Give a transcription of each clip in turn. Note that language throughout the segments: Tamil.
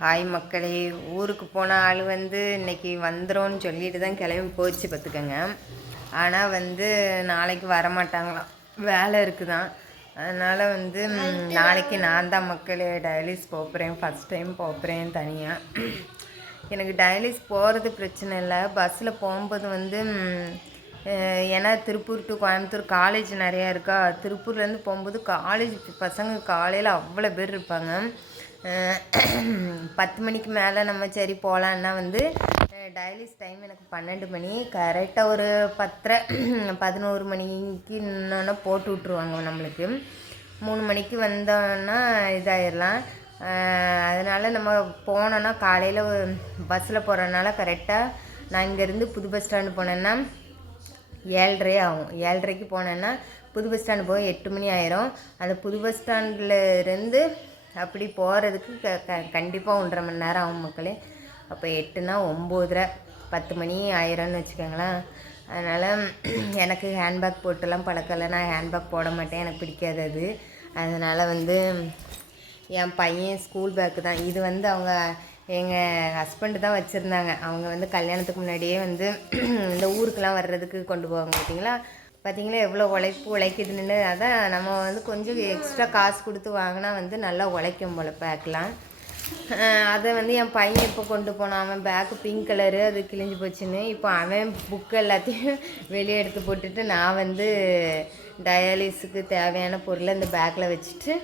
ஹாய் மக்களே. ஊருக்கு போன ஆள் இன்றைக்கி வந்துடும் சொல்லிட்டு தான் கிளம்பி போச்சு பார்த்துக்கோங்க. ஆனால் நாளைக்கு வரமாட்டாங்களாம், வேலை இருக்குதான். அதனால் நாளைக்கு நான் தான் மக்களே டயாலிஸ் போகிறேன். ஃபஸ்ட் டைம் போகிறேன் தனியாக. எனக்கு டயாலிஸ் போகிறது பிரச்சனை இல்லை, பஸ்ஸில் போகும்போது ஏன்னா திருப்பூர் டு கோயம்புத்தூர் காலேஜ் நிறையா இருக்கா. திருப்பூர்லேருந்து போகும்போது காலேஜ் பசங்க காலையில் அவ்வளோ பேர் இருப்பாங்க. 10 மணிக்கு மேலே நம்ம சரி போகலான்னா டயாலிஸ் டைம் எனக்கு 12 மணி. கரெக்டாக ஒரு 10:30 11 மணிக்கு இன்னொன்று போட்டு விட்ருவாங்க நம்மளுக்கு. 3 மணிக்கு வந்தோன்னா இதாகிடலாம். அதனால் நம்ம போனோன்னா காலையில் பஸ்ஸில் போகிறதுனால கரெக்டாக நான் இங்கேருந்து புது பஸ் ஸ்டாண்டு போனேன்னா 7:30 ஆகும். 7:30க்கு போனேன்னா புது பஸ் ஸ்டாண்டு போக 8 மணி ஆயிரும். அந்த புது பஸ் ஸ்டாண்டில் இருந்து அப்படி போகிறதுக்கு கண்டிப்பாக 1.5 மணி நேரம் ஆகும் மக்களே. அப்போ 8னா 9:30 10 மணி ஆயிரம்னு வச்சுக்கோங்களேன். அதனால் எனக்கு ஹேண்ட்பேக் போட்டுலாம் பழக்கலை. நான் ஹேண்ட்பேக் போட மாட்டேன், எனக்கு பிடிக்காது அது. அதனால் என் பையன் ஸ்கூல் பேக்கு தான் இது. அவங்க எங்கள் ஹஸ்பண்டு தான் வச்சுருந்தாங்க. அவங்க கல்யாணத்துக்கு முன்னாடியே இந்த ஊருக்கெலாம் வர்றதுக்கு கொண்டு போவாங்க. பார்த்தீங்களா எவ்வளோ உழைக்குதுன்னு. அதான் நம்ம கொஞ்சம் எக்ஸ்ட்ரா காசு கொடுத்து வாங்கினா நல்லா உழைக்கும் போல் பேக்கெலாம். அதை என் பையன் இப்போ கொண்டு போனான். அவன் பேக்கு பிங்க் கலரு, அது கிழிஞ்சு போச்சுன்னு இப்போ அவன் புக்கு எல்லாத்தையும் வெளியே எடுத்து போட்டுட்டு நான் டயாலிஸுக்கு தேவையான பொருளை இந்த பேக்கில் வச்சுட்டு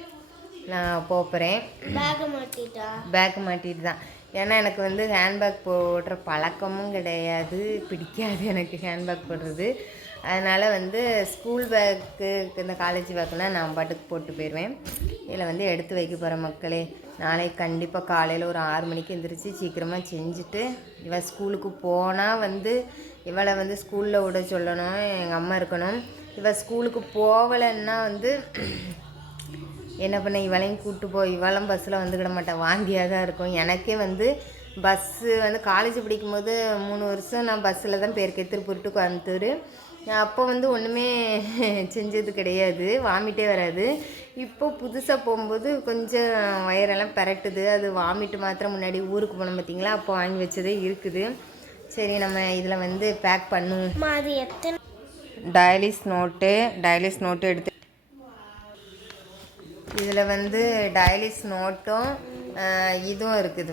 நான் போகிறேன். பேக்கு மாட்டிட்டு தான். ஏன்னா எனக்கு ஹேண்ட்பேக் போடுற பழக்கமும் கிடையாது, பிடிக்காது எனக்கு ஹேண்ட்பேக் போடுறது. அதனால் ஸ்கூல் பேக்கு இந்த காலேஜ் பேக்கெலாம் நான் பாட்டுக்கு போட்டு போயிடுவேன். இதில் எடுத்து வைக்க போகிற மக்களே. நாளைக்கு கண்டிப்பாக காலையில் ஒரு 6 மணிக்கு எழுந்திரிச்சி சீக்கிரமாக செஞ்சுட்டு இவள் ஸ்கூலுக்கு போனால் இவளை ஸ்கூலில் விட சொல்லணும், எங்கள் அம்மா இருக்கணும். இவள் ஸ்கூலுக்கு போகலைன்னா என்ன பண்ண இவளையும் கூப்பிட்டு போய் இவளும் பஸ்ஸில் வந்துக்கிட மாட்டேன், வாந்தியாக தான் இருக்கும். எனக்கே பஸ்ஸு காலேஜ் படிக்கும்போது 3 வருஷம் நான் பஸ்ஸில் தான் போயிருக்கேன், திருப்பூர் டு கோயம்புத்தூர். அப்போ ஒன்றுமே செஞ்சது கிடையாது, வாமிட்டே வராது. இப்போ புதுசாக போகும்போது கொஞ்சம் வயிறெல்லாம் பெரட்டுது. அது வாமிட்டு மாத்திரம் முன்னாடி ஊருக்கு போனோம் பார்த்தீங்களா, அப்போ வாங்கி வச்சதே இருக்குது. சரி நம்ம இதில் பேக் பண்ணுவோம். டயாலிஸ் நோட்டு எடுத்து இதில் டயாலிஸ் நோட்டும் இதுவும் இருக்குது.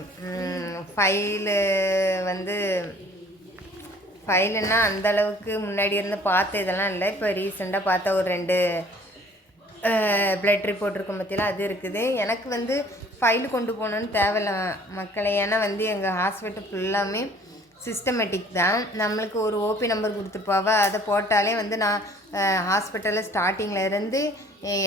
ஃபைலுன்னா அந்தளவுக்கு முன்னாடி இருந்து பார்த்த இதெல்லாம் இல்லை. இப்போ ரீசெண்டாக பார்த்தா ஒரு 2 பிளட் ரிப்போர்ட் இருக்கும் பற்றிலாம் அது இருக்குது. எனக்கு ஃபைலு கொண்டு போகணுன்னு தேவையில்லை மக்களை. ஏன்னா எங்கள் ஹாஸ்பிட்டல் ஃபுல்லாமே சிஸ்டமேட்டிக் தான். நம்மளுக்கு ஒரு ஓபி நம்பர் கொடுத்துருப்பாவ, அதை போட்டாலே நான் ஹாஸ்பிட்டலில் ஸ்டார்டிங்கில் இருந்து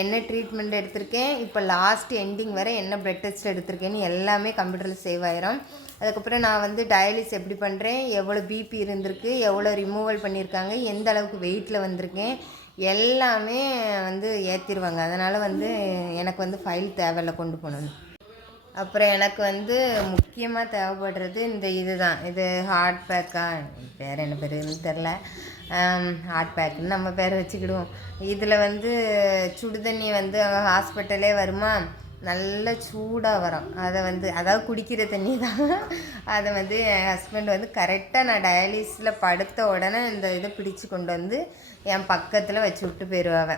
என்ன ட்ரீட்மெண்ட் எடுத்திருக்கேன், இப்போ லாஸ்ட் எண்டிங் வரை என்ன பிளட் டெஸ்ட் எடுத்திருக்கேன்னு எல்லாமே கம்ப்யூட்டரில் சேவ் ஆயிரும். அதுக்கப்புறம் நான் டயாலிஸ் எப்படி பண்ணுறேன், எவ்வளோ பிபி இருந்திருக்கு, எவ்வளோ ரிமூவல் பண்ணியிருக்காங்க, எந்த அளவுக்கு வெயிட்டில் வந்திருக்கேன் எல்லாமே ஏற்றிடுவாங்க. அதனால் எனக்கு ஃபைல் தேவையில்லை கொண்டு போகணும். அப்புறம் எனக்கு முக்கியமாக தேவைப்படுறது இந்த இது தான். இது ஹாட் பேக்கா, பேர் என்ன பேருன்னு தெரில, ஹாட் பேக்குன்னு நம்ம பேரை வச்சுக்கிடுவோம். இதில் சுடுதண்ணி அங்கே ஹாஸ்பிட்டலே வருமா, நல்ல சூடாக வரும். அதை அதாவது குடிக்கிற தண்ணி தான். அதை என் ஹஸ்பண்ட் கரெக்டாக நான் டயாலிஸில் படுத்த உடனே இந்த இதை பிடிச்சி கொண்டு என் பக்கத்தில் வச்சு விட்டு போயிடுவாங்க.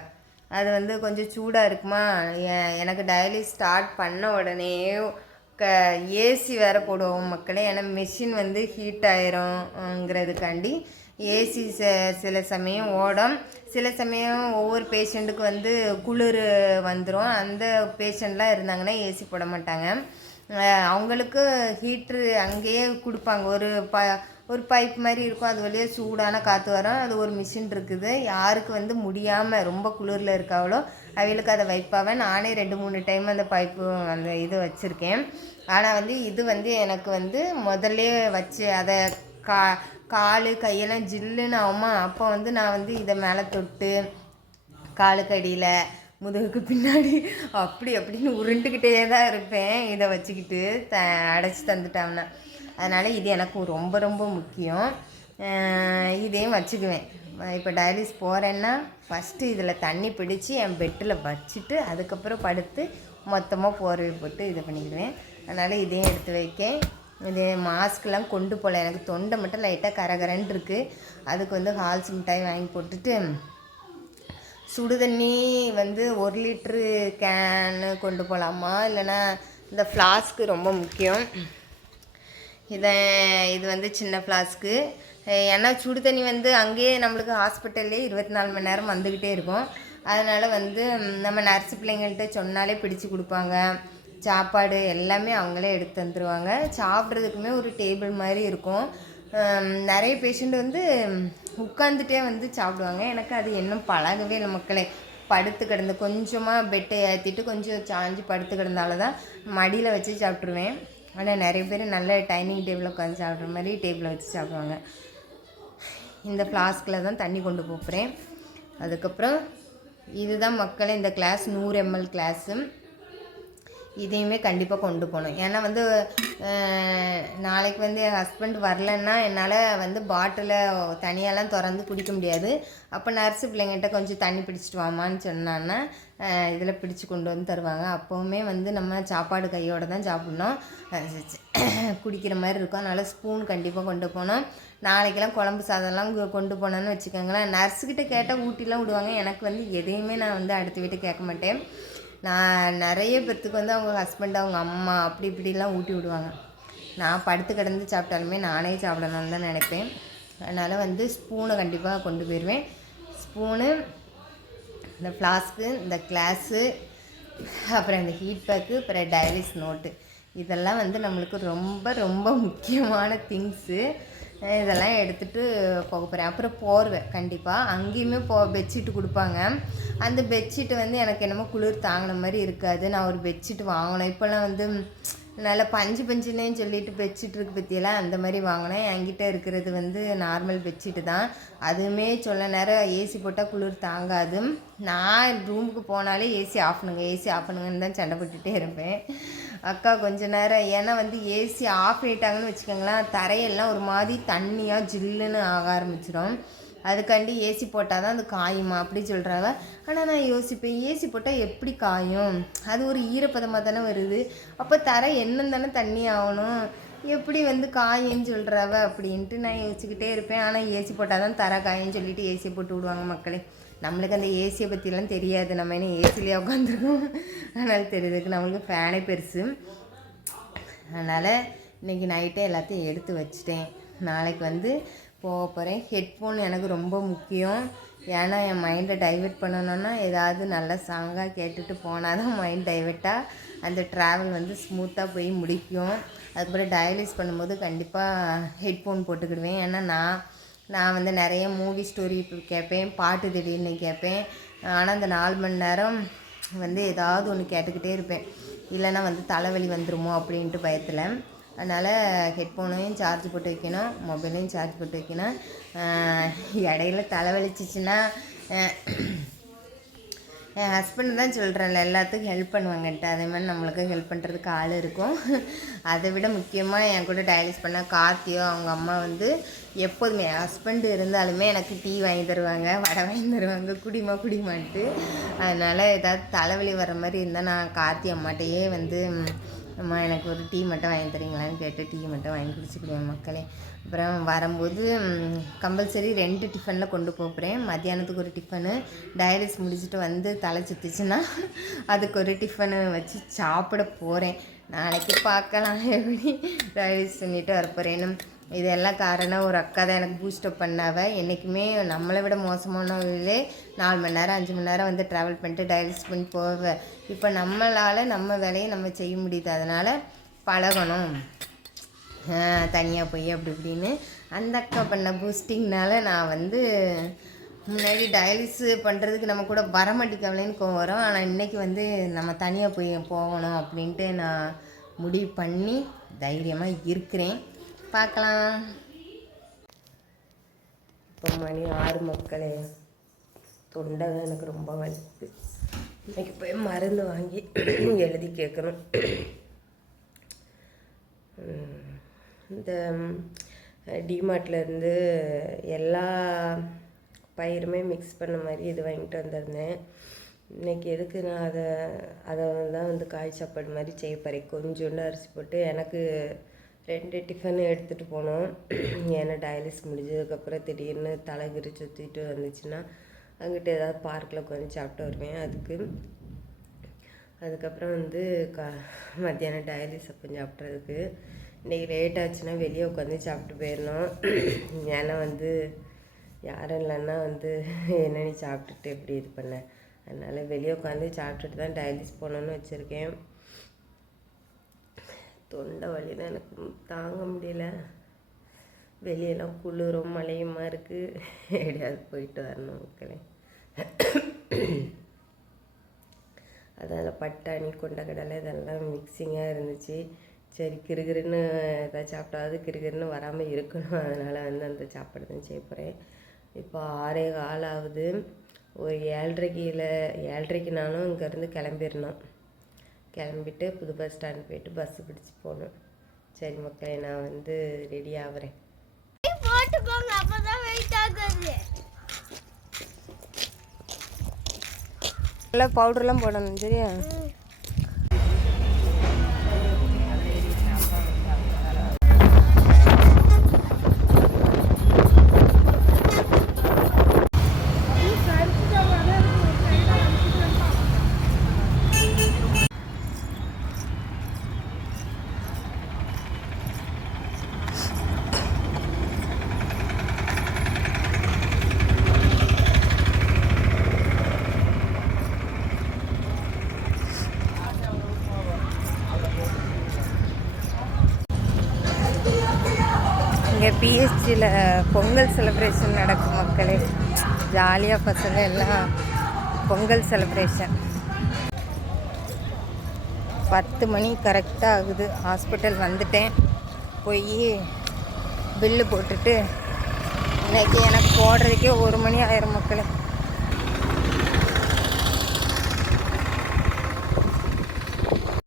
அது கொஞ்சம் சூடாக இருக்குமா. எனக்கு டயாலிஸ் ஸ்டார்ட் பண்ண உடனே ஏசி வேறு போடுவோம் மக்களே. ஏன்னா மிஷின் ஹீட் ஆயிரும்ங்கிறதுக்காண்டி ஏசி சில சமயம் ஓடும், சில சமயம் ஒவ்வொரு பேஷண்ட்டுக்கு குளிர் வந்துடும். அந்த பேஷண்ட்லாம் இருந்தாங்கன்னா ஏசி போட மாட்டாங்க. அவங்களுக்கு ஹீட்ரு அங்கேயே கொடுப்பாங்க. ஒரு பைப் மாதிரி இருக்கும், அது வழியாக சூடான காற்று வரும். அது ஒரு மிஷின் இருக்குது. யாருக்கு முடியாமல் ரொம்ப குளிரில் இருக்காவளோ அவளுக்கு அதை வைப்பாவேன். நானே 2-3 டைம் அந்த பைப்பு அந்த இது வச்சுருக்கேன். ஆனால் இது எனக்கு முதல்ல வச்சு அதை கால் கையெல்லாம் ஜில்லுன்னு ஆகுமா. அப்போ நான் இதை மேலே தொட்டு காலுக்கு அடியில் முதுகுக்கு பின்னாடி அப்படின்னு உருண்டுக்கிட்டே தான் இருப்பேன், இதை வச்சுக்கிட்டு அடைச்சி தந்துட்டாங்கன்னா. அதனால் இது எனக்கு ரொம்ப ரொம்ப முக்கியம். இதையும் வச்சுக்குவேன். இப்போ டயாலிஸ் போகிறேன்னா ஃபஸ்ட்டு இதில் தண்ணி பிடிச்சி என் பெட்டில் வச்சுட்டு அதுக்கப்புறம் படுத்து மொத்தமாக போர்வை போட்டு இது பண்ணிக்கிடுவேன். அதனால் இதையும் எடுத்து வைக்கேன். இது மாஸ்க்லாம் கொண்டு போகல, எனக்கு தொண்டை மட்டும் லைட்டாக கரகரன்னு இருக்குது. அதுக்கு வந்து ஹால்ஸ் மிட்டாய் வாங்கி போட்டுட்டு சுடு தண்ணி வந்து 1 லிட்ரு கேனு கொண்டு போகலாமா, இல்லைனா இந்த ஃப்ளாஸ்க்கு ரொம்ப முக்கியம். இது வந்து சின்ன ஃப்ளாஸ்க்கு. ஏன்னா சுடு தண்ணி வந்து அங்கேயே நம்மளுக்கு ஹாஸ்பிட்டல்லே 24 மணி நேரம் வந்துக்கிட்டே இருக்கும். அதனால் வந்து நம்ம நர்ஸு பிள்ளைங்கள்ட்ட சொன்னாலே பிடிச்சி கொடுப்பாங்க. சாப்பாடு எல்லாமே அவங்களே எடுத்து தந்துடுவாங்க. சாப்பிட்றதுக்குமே ஒரு டேபிள் மாதிரி இருக்கும். நிறைய பேஷண்ட் வந்து உட்காந்துட்டே வந்து சாப்பிடுவாங்க. எனக்கு அது இன்னும் பழகவே இல்லை மக்களே. படுத்து கிடந்து கொஞ்சமாக பெட்டை ஏற்றிட்டு கொஞ்சம் சாஞ்சு படுத்து கிடந்தால தான் மடியில் வச்சு சாப்பிட்ருவேன். ஆனால் நிறைய பேர் நல்ல டைனிங் டேபிளில் உட்காந்து சாப்பிட்ற மாதிரி டேபிளில் வச்சு சாப்பிடுவாங்க. இந்த ஃப்ளாஸ்கில் தான் தண்ணி கொண்டு போகிறேன். அதுக்கப்புறம் இதுதான் மக்களே இந்த கிளாஸ் 100 ml கிளாஸு. இதையுமே கண்டிப்பாக கொண்டு போகணும். ஏன்னா வந்து நாளைக்கு வந்து என் ஹஸ்பண்ட் வரலன்னா என்னால் வந்து பாட்டிலை தனியாலாம் திறந்து குடிக்க முடியாது. அப்போ நர்ஸு பிள்ளைங்கிட்ட கொஞ்சம் தண்ணி பிடிச்சிட்டு வாமான்னு சொன்னான்னா இதில் பிடிச்சி கொண்டு வந்து தருவாங்க. அப்போவுமே வந்து நம்ம சாப்பாடு கையோடு தான் சாப்பிட்ணும், குடிக்கிற மாதிரி இருக்கும். அதனால் ஸ்பூன் கண்டிப்பாக கொண்டு போனோம். நாளைக்கெல்லாம் குழம்பு சாதம்லாம் கொண்டு போனோன்னு வச்சுக்கோங்களேன், நர்ஸுக்கிட்ட கேட்டால் ஊட்டிலாம் விடுவாங்க. எனக்கு வந்து எதையுமே நான் வந்து அடுத்த வீட்டு கேட்க மாட்டேன். நான் நிறைய பேர்த்துக்கு வந்து அவங்க ஹஸ்பண்ட் அவங்க அம்மா அப்படி இப்படிலாம் ஊட்டி விடுவாங்க. நான் படுத்து கிடந்து சாப்பிட்டாலுமே நானே சாப்பிடணும்னு தான் நினைப்பேன். அதனால் வந்து ஸ்பூனை கண்டிப்பாக கொண்டு போயிடுவேன். ஸ்பூனு, இந்த ஃப்ளாஸ்க்கு, இந்த கிளாஸு, அப்புறம் இந்த ஹீட் பேக்கு, அப்புறம் டைலிஸ் நோட்டு, இதெல்லாம் வந்து நம்மளுக்கு ரொம்ப ரொம்ப முக்கியமான திங்ஸு. இதெல்லாம் எடுத்துகிட்டு போக போகிறேன். அப்புறம் போர்வை கண்டிப்பாக அங்கேயுமே பெட்ஷீட்டு கொடுப்பாங்க. அந்த பெட்ஷீட்டு வந்து எனக்கு என்னமோ குளிர் தாங்கின மாதிரி இருக்காது. நான் ஒரு பெட்ஷீட்டு வாங்கினேன். இப்போல்லாம் வந்து நல்லா பஞ்சுன்னே சொல்லிட்டு பெட்ஷீட் இருக்குது பற்றியெல்லாம் அந்த மாதிரி வாங்கினேன். என்கிட்ட இருக்கிறது வந்து நார்மல் பெட்ஷீட்டு தான். அதுவுமே சொல்ல நேரம் ஏசி போட்டால் குளிர் தாங்காது. நான் ரூமுக்கு போனாலே ஏசி ஆஃப் பண்ணுங்கன்னு தான் சண்டை போட்டுகிட்டே இருப்பேன். அக்கா கொஞ்ச நேரம், ஏன்னா வந்து ஏசி ஆஃப் பண்ணிட்டாங்கன்னு வச்சுக்கோங்களேன், தரையெல்லாம் ஒரு மாதிரி தண்ணியாக ஜில்லுன்னு ஆக ஆரம்பிச்சிடும். அதுக்காண்டி ஏசி போட்டால் தான் அது காயுமா அப்படி சொல்கிறாங்க. ஆனால் நான் யோசிப்பேன், ஏசி போட்டால் எப்படி காயும்? அது ஒரு ஈரப்பதமாக தானே வருது. அப்போ தரை என்னன்னு தானே தண்ணி ஆகணும், எப்படி வந்து காயின்னு சொல்கிறாவ அப்படின்ட்டு நான் யோசிச்சுக்கிட்டே இருப்பேன். ஆனால் ஏசி போட்டால் தான் தரை காயின்னு சொல்லிவிட்டு ஏசியை போட்டு விடுவாங்க மக்களே. நம்மளுக்கு அந்த ஏசியை பற்றிலாம் தெரியாது, நம்ம என்ன ஏசிலேயே உட்காந்துருக்கோம். அதனால் தெரியுதுக்கு நம்மளுக்கு ஃபேனே பெருசு. அதனால் இன்றைக்கி நைட்டே எல்லாத்தையும் எடுத்து வச்சுட்டேன். நாளைக்கு வந்து போக போகிறேன். ஹெட்ஃபோன் எனக்கு ரொம்ப முக்கியம். ஏன்னா என் மைண்டை டைவெர்ட் பண்ணணுன்னா ஏதாவது நல்ல சாங்காக கேட்டுட்டு போனால் தான் மைண்ட் டைவெர்ட்டாக அந்த ட்ராவல் வந்து ஸ்மூத்தாக போய் முடிக்கும். அதுக்கப்புறம் டயலிஸ் பண்ணும்போது கண்டிப்பாக ஹெட்ஃபோன் போட்டுக்கிடுவேன். ஏன்னா நான் வந்து நிறைய மூவி ஸ்டோரி கேட்பேன், பாட்டு திடீர்னு கேட்பேன். ஆனால் அந்த 4 மணி நேரம் வந்து ஏதாவது ஒன்று கேட்டுக்கிட்டே இருப்பேன். இல்லைன்னா வந்து தலைவலி வந்துடுமோ அப்படின்ட்டு பயத்தில். அதனால் ஹெட்ஃபோனையும் சார்ஜ் போட்டு வைக்கணும், மொபைலையும் சார்ஜ் போட்டு வைக்கணும். இடையில தலைவலிச்சிச்சின்னா என் ஹஸ்பண்ட் தான் சொல்கிறேன்ல எல்லாத்துக்கும் ஹெல்ப் பண்ணுவாங்கன்ட்டு, அதே மாதிரி நம்மளுக்கு ஹெல்ப் பண்ணுறதுக்கு ஆள் இருக்கும். அதை விட முக்கியமாக என் கூட டயலிஸ் பண்ண கார்த்தியோ அவங்க அம்மா வந்து எப்போதுமே என் ஹஸ்பண்டு இருந்தாலுமே எனக்கு டீ வாங்கி தருவாங்க, வடை வாங்கி தருவாங்க, குடிமான்ட்டு. அதனால் ஏதாவது தலைவலி வர்ற மாதிரி இருந்தால் நான் கார்த்தி அம்மாட்டையே வந்து அம்மா எனக்கு ஒரு டீ மட்டும் வாங்கி தரீங்களான்னு கேட்டு டீ மட்டும் வாங்கி குடிச்சிக்கிடுவேன் மக்களே. அப்புறம் வரும்போது கம்பல்சரி 2 டிஃபனில் கொண்டு போகிறேன். மத்தியானத்துக்கு ஒரு டிஃபனு, டயலிஸ் முடிச்சுட்டு வந்து தலை சுற்றிச்சுன்னா அதுக்கு ஒரு டிஃபனு வச்சு சாப்பிட போகிறேன். நாளைக்கு பார்க்கலாம் எப்படி டயலிஸ் பண்ணிட்டு வரப்போகிறேன்னு. இதெல்லாம் காரணம் ஒரு அக்கா தான் எனக்கு பூஸ்டப் பண்ணாவ. என்றைக்குமே நம்மளை விட மோசமானவர்களே 4 மணி நேரம் 5 மணி நேரம் வந்து ட்ராவல் பண்ணிட்டு டயலிஸ் பண்ணி போவேன். இப்போ நம்மளால் நம்ம வேலையை நம்ம செய்ய முடியுது, அதனால் பழகணும் தனியாக போய் அப்படி இப்படின்னு. அந்த அக்கா பண்ண பூஸ்டிங்னால நான் வந்து முன்னாடி டயலிஸு பண்ணுறதுக்கு நம்ம கூட வர மாட்டேங்கலேன்னு கோவம் வரும். ஆனால் இன்றைக்கி வந்து நம்ம தனியாக போகணும் அப்படின்ட்டு நான் முடிவு பண்ணி தைரியமாக இருக்கிறேன். பார்க்கலாம். இப்போ மணி 6 மக்களே. தொண்டை எனக்கு ரொம்ப வலிக்குது. இன்றைக்கி போய் மருந்து வாங்கி எழுதி கேட்கணும். இந்த டிமார்ட்லேருந்து எல்லா பயிருமே மிக்ஸ் பண்ண மாதிரி இது வாங்கிட்டு வந்திருந்தேன். இன்றைக்கி எதுக்கு நான் அதை தான் வந்து காய் சாப்பாடு மாதிரி செய்ய போகிறேன். கொஞ்சோண்டு அரிசி போட்டு எனக்கு 2 டிஃபன் எடுத்துகிட்டு போனோம். ஏன்னா டயாலிஸ் முடிஞ்சதுக்கப்புறம் திடீர்னு தலைகிரி சுற்றிட்டு வந்துச்சுன்னா அங்கிட்ட ஏதாவது பார்க்கில் உட்காந்து சாப்பிட்டு வருவேன். அதுக்கப்புறம் வந்து மத்தியானம் டயாலிஸ் அப்போ சாப்பிட்றதுக்கு இன்றைக்கி லேட் ஆச்சுன்னா வெளியே உட்காந்து சாப்பிட்டு போயிடணும். ஏன்னா வந்து யாரும் இல்லைன்னா வந்து என்ன நீ சாப்பிட்டுட்டு எப்படி இது பண்ண, அதனால் வெளியே உட்காந்து சாப்பிட்டுட்டு தான் டயாலிஸ் போகணுன்னு வச்சுருக்கேன். தொண்டை வலி தான் எனக்கு தாங்க முடியல. வெளியெல்லாம் குளிரும் மழையுமா இருக்குது. எப்படியாவது போயிட்டு வரணும் மக்களே. அதில் பட்டாணி கொண்டக்கடலை இதெல்லாம் மிக்சிங்காக இருந்துச்சு. சரி கிறுகிறுன்னு எதாவது சாப்பிட்டாவது கிறுகிறுன்னு வராமல் இருக்கணும். அதனால் வந்து அந்த சாப்பாடு தான் செய்ய போகிறேன். இப்போ 6:15 ஆகுது. ஒரு 7:30க்கு நானும் இங்கேருந்து கிளம்பிடணும். கிளம்பிட்டு புது பஸ் ஸ்டாண்ட் போயிட்டு பஸ்ஸு பிடிச்சி போகணும். சரி மக்களே, நான் வந்து ரெடி ஆகிறேன். போட்டுக்கோங்க, அப்போ தான் வெயிட் ஆகுது. நல்லா பவுடர்லாம் போடணும் சரியா? இங்கே பிஎஸ்ஜியில் பொங்கல் செலிப்ரேஷன் நடக்கும் மக்களே. ஜாலியாக பசங்க எல்லாம் பொங்கல் செலிப்ரேஷன். 10 மணி கரெக்டாக ஆகுது. ஹாஸ்பிட்டல் வந்துட்டேன். போய் பில்லு போட்டுட்டு இன்றைக்கி எனக்கு போடுறதுக்கே 1 மணி ஆயிரும் மக்களே.